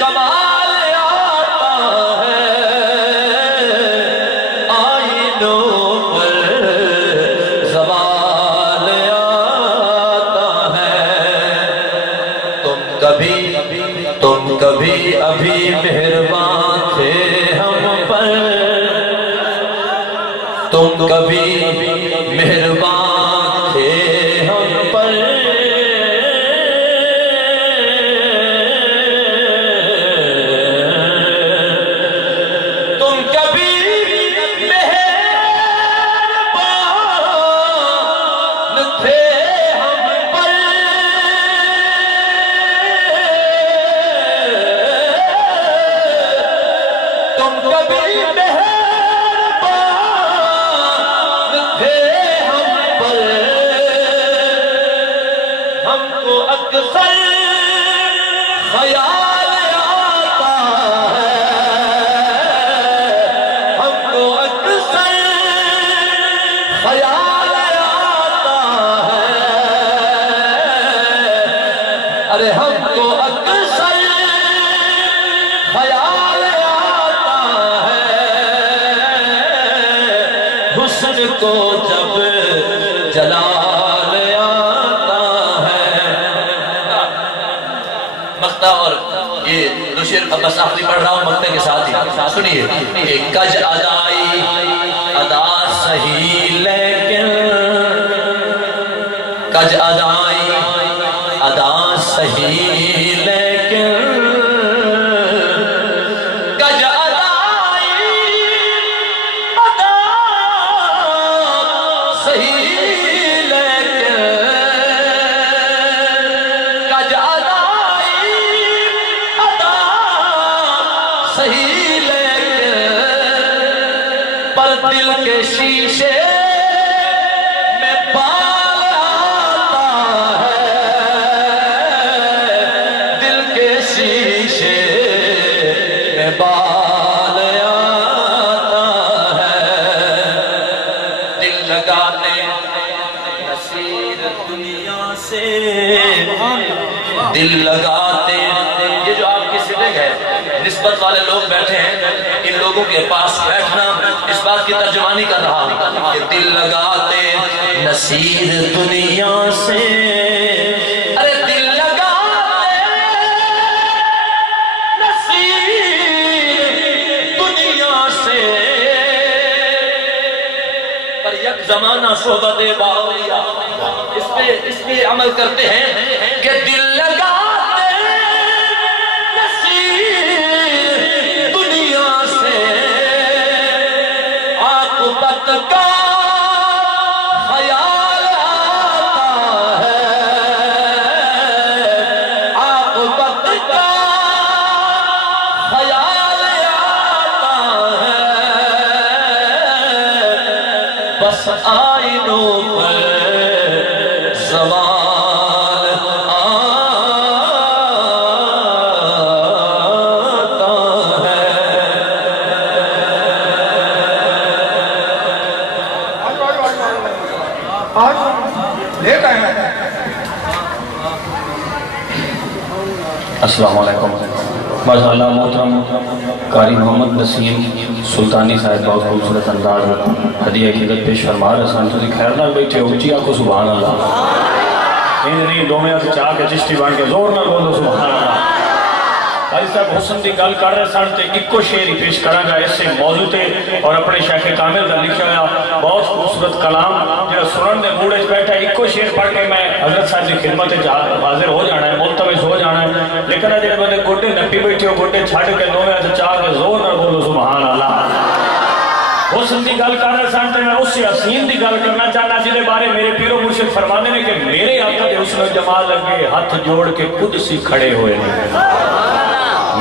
کمال آتا ہے آئینوں پر زوال آتا ہے تم کبھی ابھی مہربان تھے ہم پر تم کبھی مہربان تھے ہم پر تم کبھی مہربان تھے ہم پر تم کبھی اکثر خیال آتا ہے ہم کو اکثر خیال آتا ہے ارے ہم کو اکثر خیال آتا ہے حسن کو جب جلال اور یہ دو شعر بس آخری پڑھ رہا ہوں مقطع کے ساتھ ہی سنیے کہ کج ادائی ادا صحیح لیکن کج ادائی ادا صحیح لیکن کج ادائی ادا صحیح صحیح لیکن پر دل کے شیشے میں بال آتا ہے دل کے شیشے میں بال آتا ہے دل لگاتے نصیر دنیا سے دل لگاتے یہ جو آپ کی سلنگ ہے نسبت والے لوگ بیٹھے ہیں ان لوگوں کے پاس بیٹھنا اس بات کی ترجمانی کر رہا ہوں کہ دل لگاتے نصیر دنیا سے ارے دل لگاتے نصیر دنیا سے پر یک زمانہ صحبت باولیہ اس پہ عمل کرتے ہیں کہ دل لگاتے کا خیال آتا ہے عاقبت کا خیال آتا ہے بس آئینوں پر زوال آتا ہے السلام علیکم ماشاء اللہ محترم قاری محمد نسیم سلطانی صاحب بہت خوبصورت انداز ہدیہ عقیدت پیش فرما رہے سن تسی خیر نال بیٹھے اونچی آکھو سبحان اللہ نہیں دو میں چاہ کے چشتی بان کے زور نہ بولو سبحان اللہ قاری صاحب حسن دی گل کر رہے سن تے ایک شعر ہی پیش کرا گا اس سے موضوع تے اور اپنے شیخ کامل دا لکھا گیا بہت خوبصورت کلام جو سنن دے موڑے بیٹھا ایک شعر پڑھ کے میں حضرت صاحب کی خدمت حاضر ہو جانا ہے ملتمس ہو جانا ہے لیکن اجے بندے گوڈے نپی بیٹھے ہو گوڈے چھڈ کے دوویں ہتھ چاہ کے زور نہ بولو سبحان اللہ حسن دی گل کر رہے سن تے میں اس سے حسین دی گل کرنا چاہنا جس دے بارے میرے پیرو مرشد فرماتے ہیں کہ میرے آقا دے حسن و جمال لگے ہاتھ جوڑ کے خود سی کھڑے ہوئے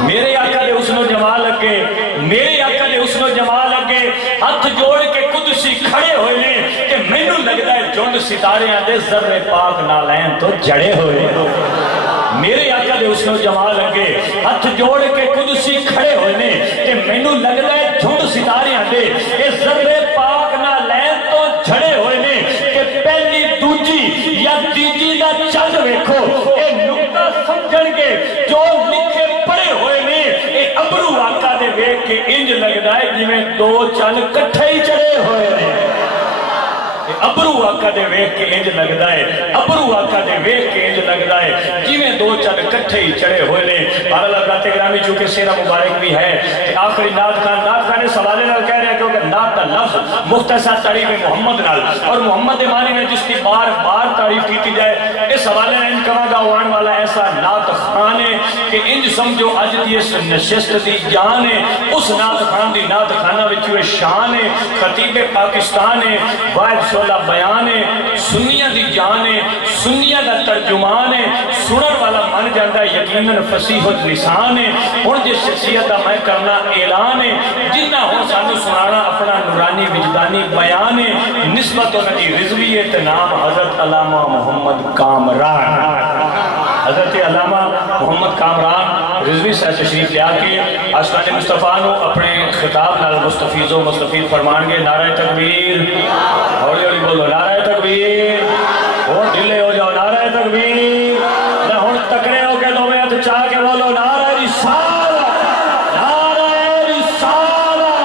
میرے آقا دے حسن و جمال لگے میرے آقا دے حسن و جمال لگے ہاتھ جوڑ کے قدسی کھڑے ہوئے نے کہ مینوں لگدا ہے جھنڈ ستارے دے ذرے پاک نالین تو جڑے ہوئے میرے آقا دے حسن و جمال لگے ہاتھ جوڑ کے قدسی کھڑے ہوئے نے کہ مینوں لگدا ہے جھنڈ ستارے دے ذرے پاک نالین تو جڑے ہوئے نے کہ پہلی دوجی یا تیجی دا چند ویکھو اے نقطہ سمجھن گے جو لکھے پڑے ہوئے نے ویکھ کے انج لگدا ہے جویں دو چن کٹھے ہی چڑھے ہوئے نے ابرو آقا دے ویکھ کے انج لگدا ہے ابرو آقا دے ویکھ کے انج لگدا ہے جویں دو چن کٹھے ہی چڑھے ہوئے نے بہرحال حضرات گرامی چونکہ سیرہ مبارک بھی ہے کہ آخری نعت خان اس حوالے نال کہہ رہے ہیں کیونکہ نعت کا لفظ مختصر تعریف محمد نال اور محمد معنی میں جس کی بار بار تعریف کی جائے اس حوالے نے ان کہاں گا وان والا ایسا نعت خان ہے کہ انج سمجھو اج دی اس نشست دی جان ہے اس نعت خان دی نعت خانہ وچ شان ہے خطیب پاکستان ہے واحد شعلہ بیان ہے سنیہ دی جان ہے سنیہ دا ترجمان ہے سنن والا من جاندہ یقیناً فصیح و لسان ہے اور جس شخصیت میں کرنا اعلان ہے جنہ ہوں سانو سنانا اپنا نورانی وجدانی بیان ہے نسبت و نبی رضویت نام حضرت علامہ محمد کامران حضرت علامہ محمد کامران رضوی سے تشریف لیا کے آشقان مصطفیٰ نو اپنے خطاب نال مستفیض و مستفید فرمان گے نعرہ تکبیر ہولی ہولی بولو نعرہ تکبیر اور ڈھلے ہو جاؤ نعرہ تکبیر نہ ہون تکڑے ہو کے دو میں ہاتھ چاہ کے بولو نعرہ رسالت نعرہ رسالت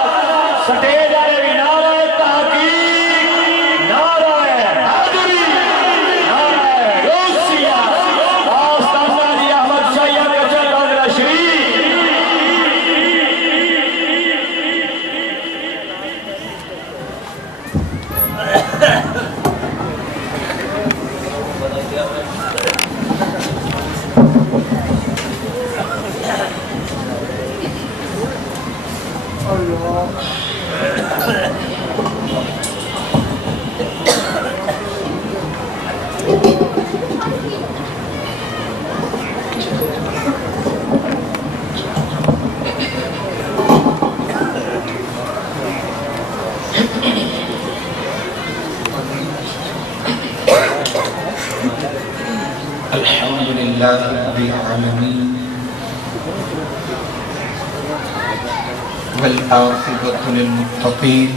سٹیج آئے بھی نعرہ تحقیق نعرہ حیدری نعرہ روسیہ آستانہ جی احمد شاہیہ کچھل کاغرہ شریف الحمدللہ رب العالمین والعاقبۃ للمتقین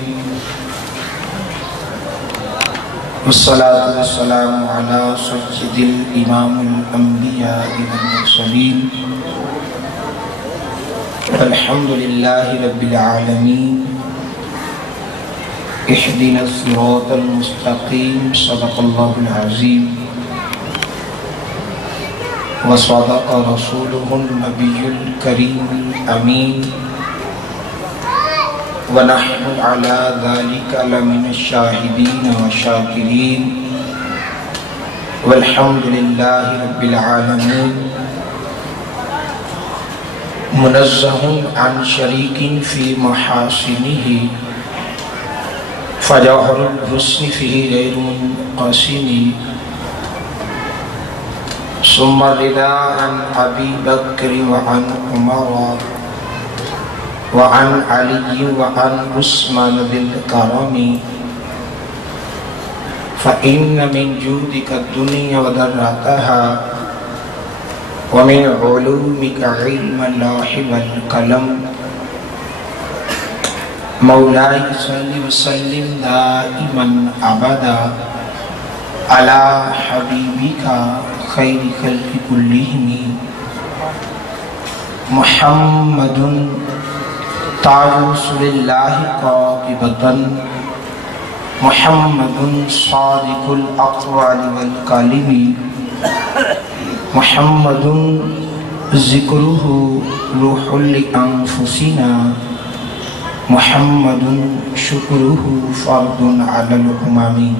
والصلاة والسلام علی سید الامام الانبیاء والمرسلین الحمدللہ رب العالمین اهدنا الصراط المستقیم صدق اللہ العظیم وصدق رسوله النبي الكريم الأمين ونحن على ذلك لمن الشاهدين والشاكرين والحمد لله رب العالمين منزه عن شريك في محاسنه فجوهر الحسن فيه غير منقسم ثم رضا عن أبي بكر وعن عمر وعن علي وعن عثمان ذي الكرم فإن من جودك الدنيا وذرتها ومن علومك علم اللوح والقلم مولاي صل وسلم دائما أبدا على حبيبك خير خلق كلهم محمد تاج رسول الله قاطبة محمد صادق الأقوال والكلم محمد ذكره روح لأنفسنا محمد شكره فرض على الأمم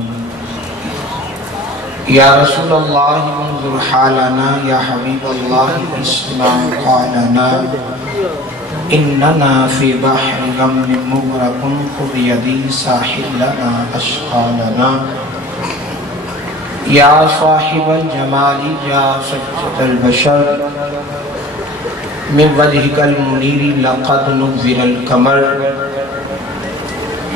یا رسول اللہ انظر حالنا یا حبیب اللہ اسمع قالنا اننا فی بحر غم مغرق خذ یدی ساحل لنا اشقالنا یا صاحب الجمال یا سجد البشر من وجهك المنیر لقد نور القمر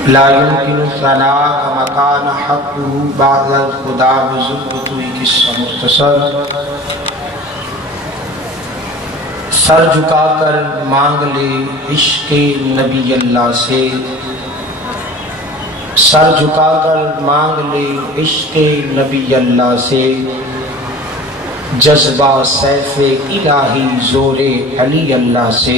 لا يمكن الثناء كما كان حقه بعد الخدا بزبطه قصہ مختصر سر جھکا کر مانگ لے عشق نبی اللہ سے سر جھکا کر مانگ لے عشق نبی اللہ سے جذبہ سیف الہی زور علی اللہ سے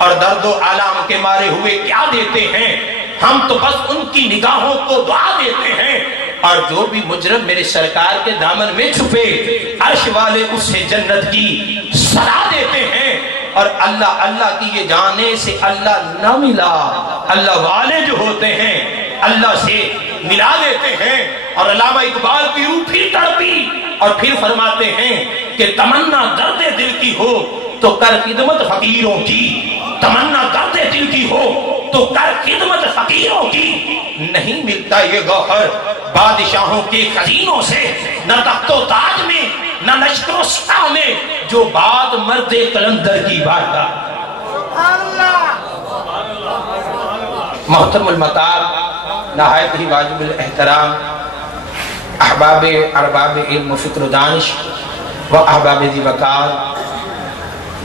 اور درد و آلام کے مارے ہوئے کیا دیتے ہیں؟ ہم تو بس ان کی نگاہوں کو دعا دیتے ہیں، اور جو بھی مجرم میرے سرکار کے دامن میں چھپے عرش والے اسے جنت کی صدا دیتے ہیں۔ اور اللہ اللہ کی یہ جانے سے اللہ نہ ملا، اللہ والے جو ہوتے ہیں اللہ سے ملا دیتے ہیں۔ اور علامہ اقبال کی روح پھر تڑپی اور پھر فرماتے ہیں کہ تمنا درد دل کی ہو تو کر خدمت فقیروں کی، تمنا درد دل کی ہو تو کر خدمت فقیروں کی۔ نہیں ملتا یہ گوہر بادشاہوں کے خزینوں سے، نہ تخت و تاج میں نہ نشر و سطح میں، جو بات مرد قلندر کی بات کا۔ محترم المطاب، نہایت ہی واجب الاحترام احباب ارباب علم و فکر و دانش و احباب ذی وقار،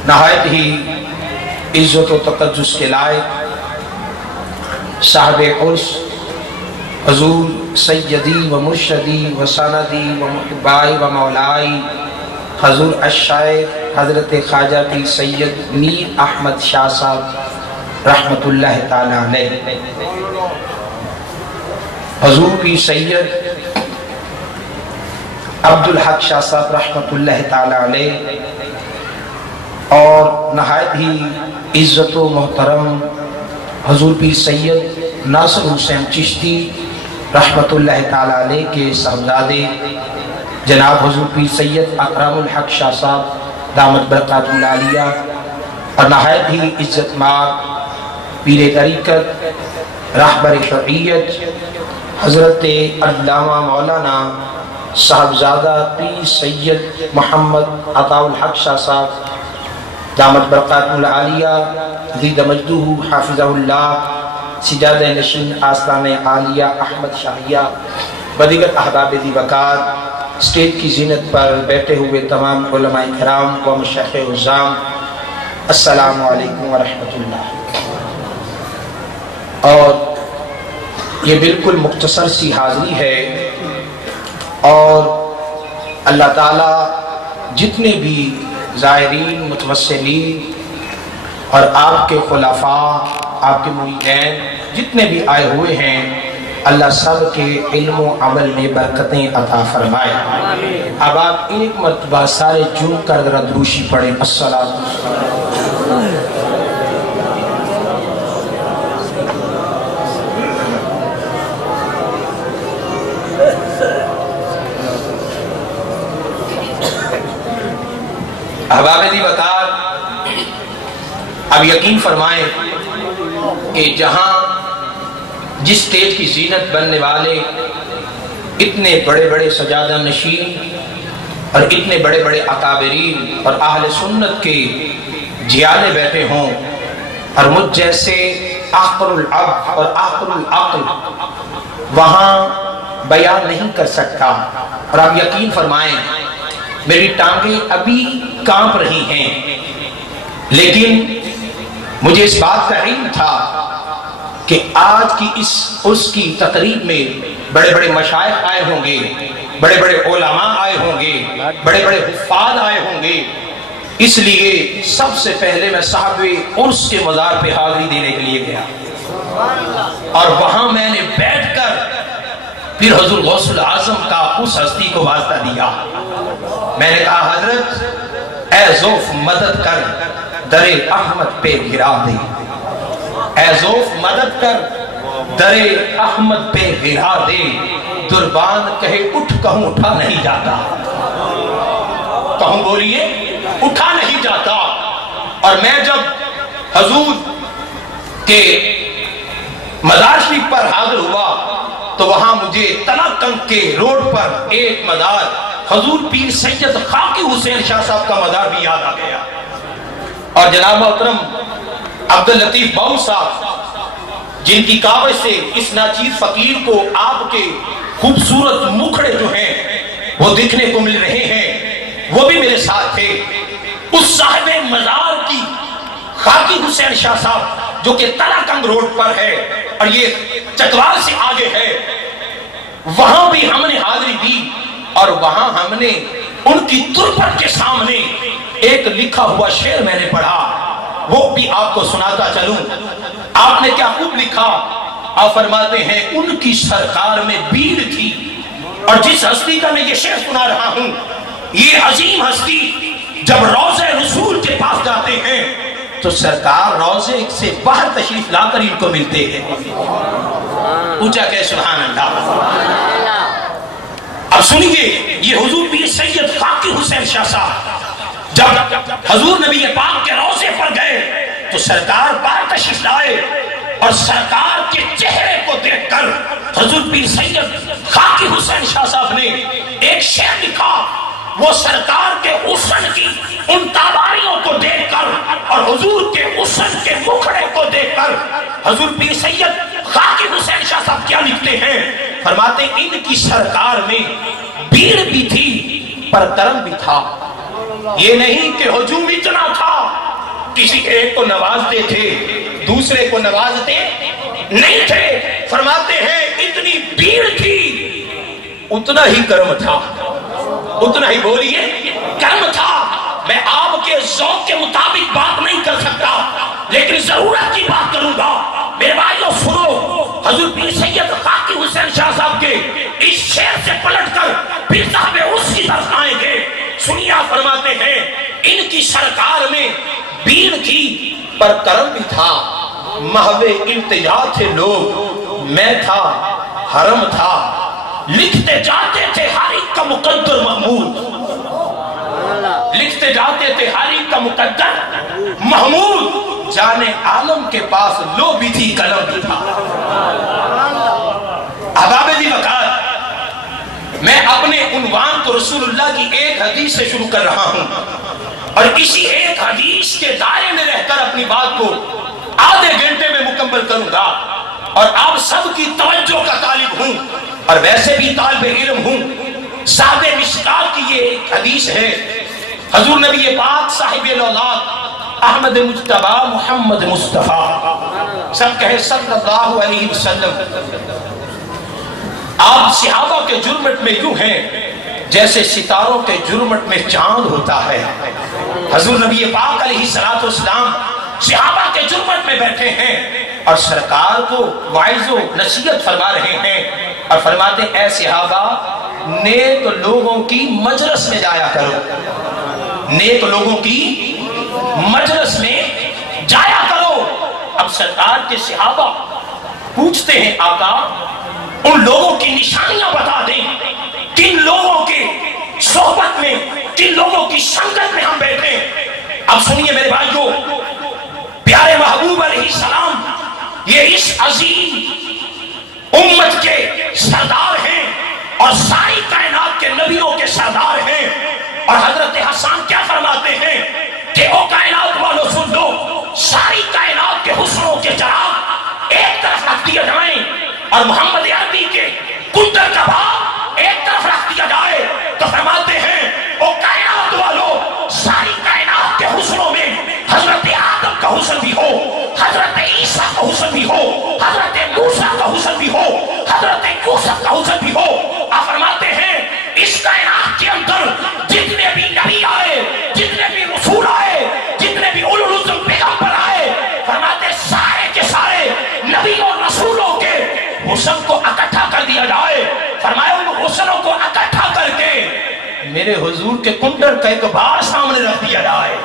نہایت ہی عزت و تقدس کے لائق صاحب عرس حضور سیدی و مرشدی و سندی و محبائی و مولائی حضور الشیخ حضرت خواجہ کی سید میر احمد شاہ صاحب رحمت اللہ تعالیٰ علیہ، حضور کی سید عبدالحق شاہ صاحب رحمت اللہ تعالیٰ علیہ، اور نہایت ہی عزت و محترم حضور پیر سید ناصر حسین چشتی رحمت اللہ تعالیٰ علیہ کے صاحبزادے جناب حضور پیر سید اکرم الحق شاہ صاحب دامت برکاتہ العالیہ، اور نہایت ہی عزت مآب پیر طریقت رہبر شرعیت حضرت علامہ مولانا صاحبزادہ پیر سید محمد عطا الحق شاہ صاحب دامت برکاتہ العالیہ زید مجدہ حافظہ اللہ، سجادہ نشین آستان عالیہ احمد شاہیہ، بدیگر احباب ذی وقار، اسٹیج کی زینت پر بیٹھے ہوئے تمام علماء کرام و مشایخ عظام، السلام علیکم ورحمۃ اللہ۔ اور یہ بالکل مختصر سی حاضری ہے، اور اللہ تعالیٰ جتنے بھی زائرین متوسلین اور آپ کے خلفاء آپ کے مریدین جتنے بھی آئے ہوئے ہیں، اللہ سب کے علم و عمل میں برکتیں عطا فرمائے۔ اب آپ ایک مرتبہ سارے جھوم کر ذرا دروشی پڑھیں، الصلاۃ احباب ذی وقار، اب یقین فرمائیں کہ جہاں جس سٹیج کی زینت بننے والے اتنے بڑے بڑے سجادہ نشین اور اتنے بڑے بڑے اکابرین اور اہل سنت کے جیالے بیٹھے ہوں، اور مجھ جیسے احقر العب اور احقر العقل وہاں بیان نہیں کر سکتا، اور آپ یقین فرمائیں میری ٹانگیں ابھی کانپ رہی ہیں، لیکن مجھے اس بات کا علم تھا کہ آج کی اس کی تقریب میں بڑے بڑے مشائخ آئے ہوں گے، بڑے بڑے علماء آئے ہوں گے، بڑے بڑے حفاظ آئے ہوں گے، اس لیے سب سے پہلے میں صاحب عرس کے مزار پہ حاضری دینے کے لیے گیا، اور وہاں میں نے بیٹھ کر پھر حضور غوث العظم کا اس ہستی کو واسطہ دیا۔ میں نے کہا حضرت اے ذوف مدد کر در احمد پہ گرا دے، اے ذوف مدد کر در احمد پہ گرا دے، دربان کہے اٹھ کہوں اٹھا نہیں جاتا، کہوں بولیے اٹھا نہیں جاتا۔ اور میں جب حضور کے مزار شریف پر حاضر ہوا تو وہاں مجھے تلاکنگ کے روڈ پر ایک مزار حضور پیر سید خاکی حسین شاہ صاحب کا مزار بھی یاد آ گیا، اور جناب محترم عبداللطیف باؤ صاحب جن کی کاوش سے اس ناچیز فقیر کو آپ کے خوبصورت مکھڑے جو ہیں وہ دیکھنے کو مل رہے ہیں، وہ بھی میرے ساتھ تھے۔ اس صاحب مزار کی خاکی حسین شاہ صاحب جو کہ تلاکنگ روڈ پر ہے اور یہ چکوال سے آگے ہے، وہاں بھی ہم نے حاضری دی، اور وہاں ہم نے ان کی تربت کے سامنے ایک لکھا ہوا شعر میں نے پڑھا وہ بھی آپ کو سناتا چلوں. آپ نے کیا خود لکھا؟ آپ فرماتے ہیں ان کی سرکار میں بھیڑ تھی. اور جس ہستی کا میں یہ شعر سنا رہا ہوں، یہ عظیم ہستی جب روضہ رسول کے پاس جاتے ہیں تو سرکار روضے سے باہر تشریف لا کر ان کو ملتے ہیں. اونچا کہ سبحان اللہ. اب سنیے، یہ حضور پیر سید خاکی حسین شاہ صاحب جب حضور نبی پاک کے روضے پر گئے تو سرکار باہر تشریف لائے اور سرکار کے چہرے کو دیکھ کر حضور پیر سید خاکی حسین شاہ صاحب نے ایک شعر لکھا. وہ سرکار کے حسن کی ان تاباریوں کو دیکھ کر اور حضور کے حسن کے مکھڑے کو دیکھ کر حضور پیر سید خاکی حسین شاہ صاحب کیا لکھتے ہیں؟ فرماتے ان کی سرکار میں بھیڑ بھی تھی پر کرم بھی تھا. یہ نہیں کہ ہجوم اتنا تھا کسی ایک کو نوازتے تھے دوسرے کو نوازتے نہیں تھے. فرماتے ہیں اتنی بھیڑ تھی اتنا ہی کرم تھا. اتنا ہی بولیے کرم تھا. میں آپ کے ذوق کے مطابق بات نہیں کر سکتا لیکن ضرورت کی بات کروں گا. میرے بھائیو سنو، حضور پیر سید خاکی حسین شاہ صاحب کے اس شعر سے پلٹ کر پھر صاحب اس کی طرف آئیں گے. سنیے، فرماتے ہیں ان کی سرکار میں بھیڑ تھی پر کرم بھی تھا. محو التجا تھے لوگ، میں تھا حرم تھا. لکھتے جاتے تھے ہر ایک کا مقدر محمود، لکھتے جاتے تھے ہر ایک کا مقدر محمود. جانے عالم کے پاس لو بھی تھی قلم بھی تھا. احباب دی وقت میں اپنے عنوان کو رسول اللہ کی ایک حدیث سے شروع کر رہا ہوں اور اسی ایک حدیث کے دائرے میں رہ کر اپنی بات کو آدھے گھنٹے میں مکمل کروں گا. اور آپ سب کی توجہ کا طالب ہوں اور ویسے بھی طالب علم ہوں. صاحب مشکات کی یہ ایک حدیث ہے. حضور نبی پاک صاحب الاولاد احمد مجتبی محمد مصطفیٰ سب کہے صلی اللہ علیہ وسلم، آپ صحابہ کے جرمٹ میں یوں ہیں جیسے ستاروں کے جرمٹ میں چاند ہوتا ہے. حضور نبی پاک علیہ السلام صحابہ کے جرمٹ میں بیٹھے ہیں اور سرکار کو واعظ و نصیحت فرما رہے ہیں اور فرماتے ہیں اے صحابہ نیک لوگوں کی مجلس میں جایا کرو، نیک لوگوں کی مجلس میں جایا کرو. اب سرکار کے صحابہ پوچھتے ہیں آقا ان لوگوں کی نشانیاں بتا دیں، کن لوگوں کی صحبت میں کن لوگوں کی سنگت میں ہم بیٹھے. اب سنیے میرے بھائیو، پیارے محبوب علیہ السلام یہ اس عظیم امت کے سردار ہیں اور ساری کائنات کے نبیوں کے سردار ہیں. اور حضرت حسان کیا فرماتے ہیں کہ او کائنات والوں سن لو، ساری کائنات کے حسنوں کے چراغ ایک طرف رکھ دیا جائیں اور محمد عربی کے کنڈر کا بھاگ ایک طرف رکھ دیا جائے تو فرماتے ہیں او کائنات والوں، ساری کائنات کے حسنوں میں حضرت آدم کا حسن بھی ہو، حضرت عیسیٰ کا حسن بھی ہو، حضرت موسیٰ کا حسن بھی ہو، حضرت یوسف کا حسن بھی ہو. آپ فرماتے ہیں اس کائنات کے اندر جتنے بھی نبی آئے، جتنے بھی رسول آئے، جتنے بھی اولو العزم پیغمبر آئے، فرماتے سارے کے سارے نبی اور رسولوں کے حسن کو اکٹھا کر دیا جائے. فرمایا ان حسنوں کو اکٹھا کر کے میرے حضور کے کنڈر کا ایک بار سامنے رکھ دیا جائے.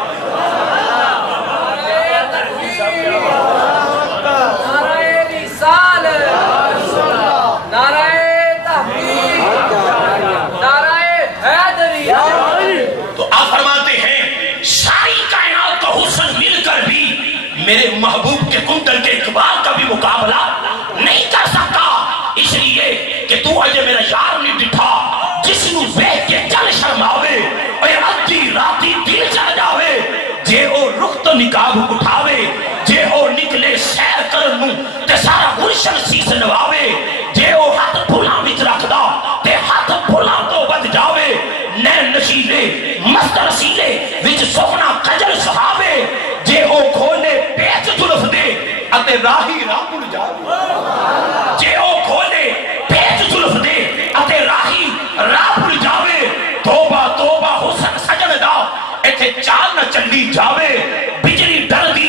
تو آپ فرماتے ہیں ساری کائنات کا حسن مل کر بھی میرے محبوب کے کنڈر کے اقبال کا بھی مقابلہ نہیں کر سکتا. اس لیے کہ تو اجے میرا یار نہیں دکھا جس نو دیکھ کے چل شرماوے اے ادھی راتی دل چل جاوے، جے او رخ تو نقاب اٹھاوے، جے او نکلے سیر کرن نو تے سارا گلشن سیس نواوے، جے او ہاتھ پھولاں وچ رکھدا تے ہاتھ پھولاں تو بد جاوے، نین نشیلے مست رسیلے وچ سونا کجل سہاوے، جے او کھولے پیچ زلف دے اتے راہی راہ بھول جاوے، جے او کھولے پیچ زلف دے اتے راہی راہ بھول جاوے. توبہ توبہ حسن سجن دا ایتھے چال نہ چلی جاوے، بجلی ڈر دی